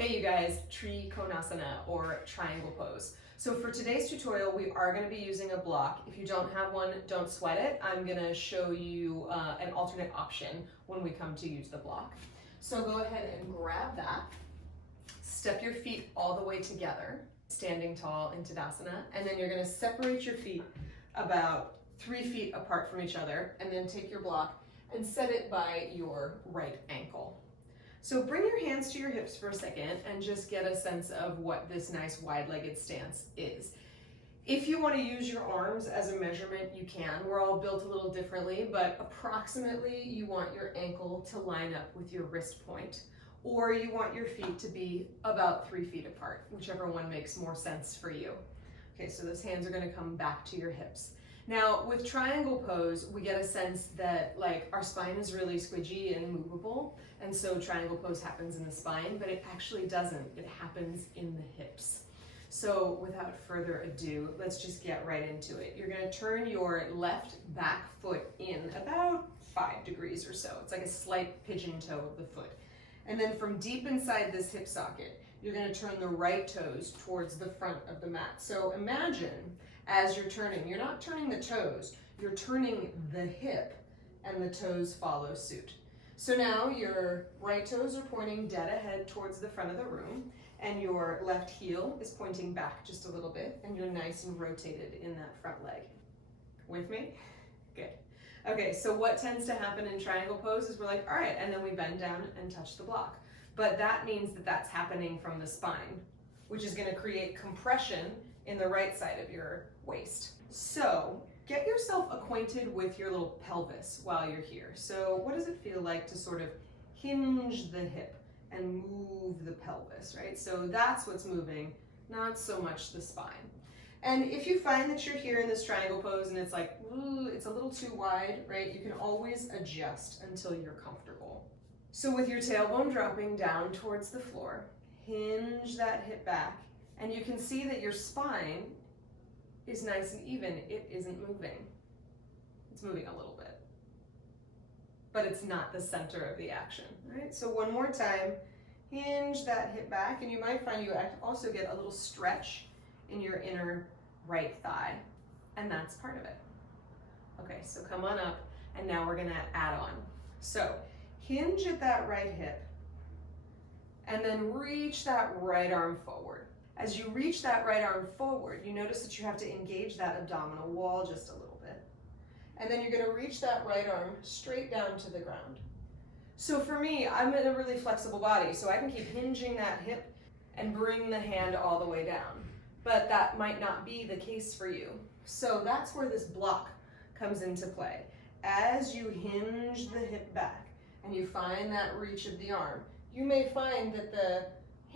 Okay, you guys, Trikonasana or triangle pose. So for today's tutorial, we are going to be using a block. If you don't have one, don't sweat it. I'm going to show you an alternate option when we come to use the block. So go ahead and grab that. Step your feet all the way together, standing tall in Tadasana, and then you're going to separate your feet about 3 feet apart from each other, and then take your block and set it by your right ankle. So bring your hands to your hips for a second and just get a sense of what this nice wide-legged stance is. If you want to use your arms as a measurement, you can. We're all built a little differently, but approximately you want your ankle to line up with your wrist point, or you want your feet to be about 3 feet apart, whichever one makes more sense for you. Okay, so those hands are going to come back to your hips. Now, with triangle pose, we get a sense that like our spine is really squidgy and movable, and so triangle pose happens in the spine, but it actually doesn't. It happens in the hips. So without further ado, let's just get right into it. You're going to turn your left back foot in about 5 degrees or so. It's like a slight pigeon toe of the foot. And then from deep inside this hip socket, you're going to turn the right toes towards the front of the mat. So imagine as you're turning, you're not turning the toes, you're turning the hip, and the toes follow suit. So now your right toes are pointing dead ahead towards the front of the room, and your left heel is pointing back just a little bit, and you're nice and rotated in that front leg. With me? Good. Okay, so what tends to happen in triangle pose is we're like, all right, and then we bend down and touch the block. But that means that that's happening from the spine, which is going to create compression in the right side of your waist. So get yourself acquainted with your little pelvis while you're here. So what does it feel like to sort of hinge the hip and move the pelvis, right? So that's what's moving, not so much the spine. And if you find that you're here in this triangle pose and it's like, ooh, it's a little too wide, right? You can always adjust until you're comfortable. So with your tailbone dropping down towards the floor, hinge that hip back, and you can see that your spine is nice and even. It isn't moving. It's moving a little bit, but it's not the center of the action, right? So one more time, hinge that hip back, and you might find you also get a little stretch in your inner right thigh, and that's part of it. Okay, so come on up, and now we're gonna add on. So hinge at that right hip, and then reach that right arm forward. As you reach that right arm forward, you notice that you have to engage that abdominal wall just a little bit. And then you're gonna reach that right arm straight down to the ground. So for me, I'm in a really flexible body, so I can keep hinging that hip and bring the hand all the way down. But that might not be the case for you. So that's where this block comes into play. As you hinge the hip back and you find that reach of the arm, you may find that the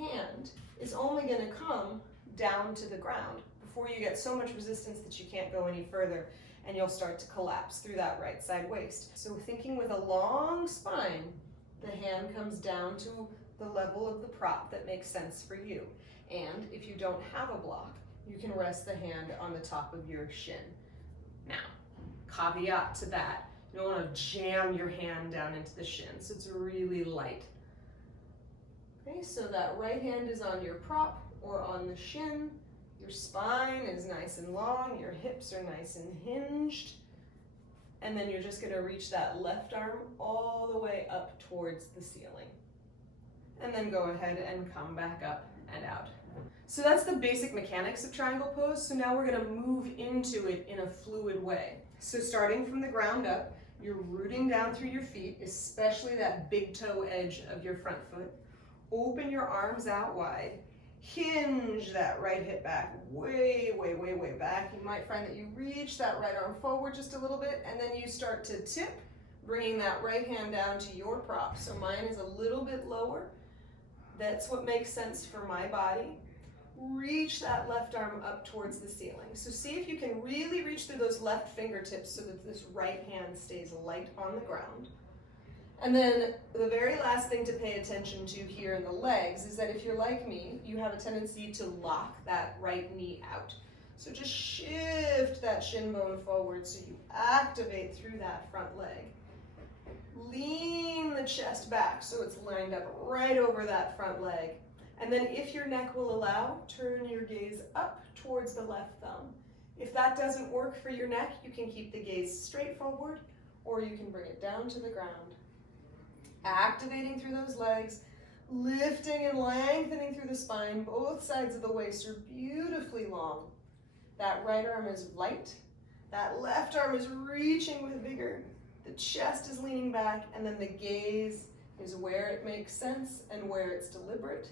hand is only going to come down to the ground before you get so much resistance that you can't go any further, and you'll start to collapse through that right side waist. So thinking with a long spine, the hand comes down to the level of the prop that makes sense for you. And if you don't have a block, you can rest the hand on the top of your shin. Now, caveat to that, you don't want to jam your hand down into the shin, so it's really light. Okay, so that right hand is on your prop or on the shin. Your spine is nice and long, your hips are nice and hinged. And then you're just going to reach that left arm all the way up towards the ceiling. And then go ahead and come back up and out. So that's the basic mechanics of triangle pose. So now we're going to move into it in a fluid way. So starting from the ground up, you're rooting down through your feet, especially that big toe edge of your front foot. Open your arms out wide. Hinge that right hip back way, way, way, way back. You might find that you reach that right arm forward just a little bit, and then you start to tip, bringing that right hand down to your prop. So mine is a little bit lower. That's what makes sense for my body. Reach that left arm up towards the ceiling. So see if you can really reach through those left fingertips so that this right hand stays light on the ground. And then the very last thing to pay attention to here in the legs is that if you're like me, you have a tendency to lock that right knee out. So just shift that shin bone forward so you activate through that front leg. Lean the chest back so it's lined up right over that front leg. And then if your neck will allow, turn your gaze up towards the left thumb. If that doesn't work for your neck, you can keep the gaze straight forward, or you can bring it down to the ground. Activating through those legs, lifting and lengthening through the spine. Both sides of the waist are beautifully long. That right arm is light. That left arm is reaching with vigor. The chest is leaning back, and then the gaze is where it makes sense and where it's deliberate.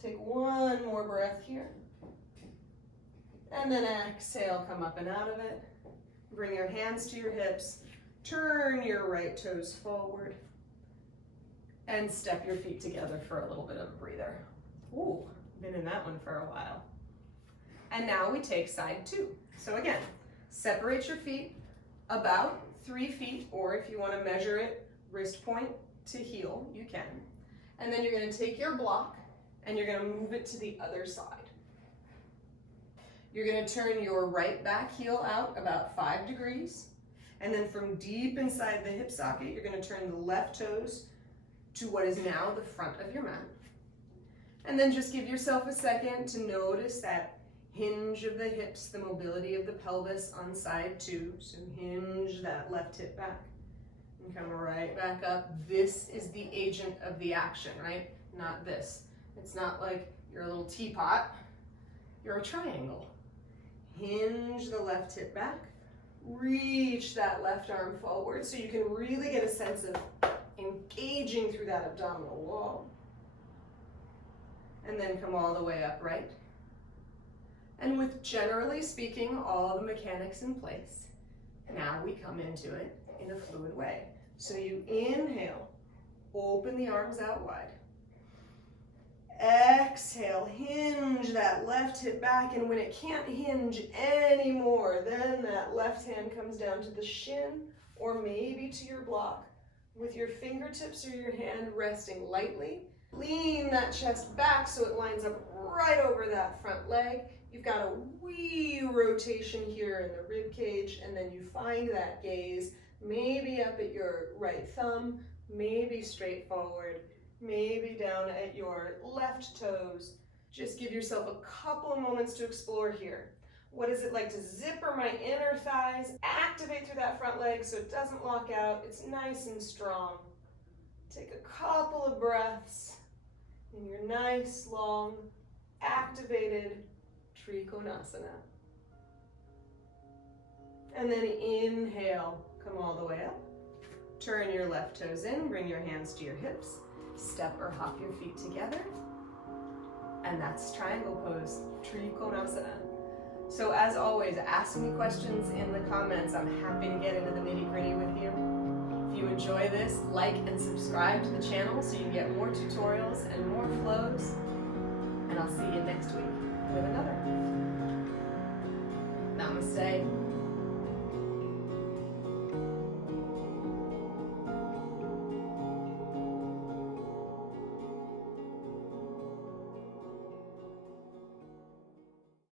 Take one more breath here. And then exhale, come up and out of it. Bring your hands to your hips. Turn your right toes forward. And step your feet together for a little bit of a breather. Ooh, been in that one for a while. And now we take side two. So again, separate your feet about 3 feet, or if you want to measure it, wrist point to heel, you can. And then you're going to take your block and you're going to move it to the other side. You're going to turn your right back heel out about 5 degrees. And then from deep inside the hip socket, you're going to turn the left toes to what is now the front of your mat. And then just give yourself a second to notice that hinge of the hips, the mobility of the pelvis on side 2. So hinge that left hip back and come right back up. This is the agent of the action, right? Not this. It's not like you're a little teapot. You're a triangle. Hinge the left hip back. Reach that left arm forward so you can really get a sense of engaging through that abdominal wall. And then come all the way upright. And with, generally speaking, all the mechanics in place, now we come into it in a fluid way. So you inhale, open the arms out wide. Exhale, hinge that left hip back, and when it can't hinge anymore, then that left hand comes down to the shin or maybe to your block with your fingertips or your hand resting lightly. Lean that chest back so it lines up right over that front leg. You've got a wee rotation here in the rib cage, and then you find that gaze maybe up at your right thumb, maybe straight forward, maybe down at your left toes. Just give yourself a couple of moments to explore here. What is it like to zipper my inner thighs, activate through that front leg so it doesn't lock out, it's nice and strong. Take a couple of breaths in your nice, long, activated Trikonasana. And then inhale, come all the way up. Turn your left toes in, bring your hands to your hips. Step or hop your feet together. And that's triangle pose, Trikonasana. So as always, ask me questions in the comments. I'm happy to get into the nitty-gritty with you. If you enjoy this, like and subscribe to the channel so you get more tutorials and more flows. And I'll see you next week with another. Namaste.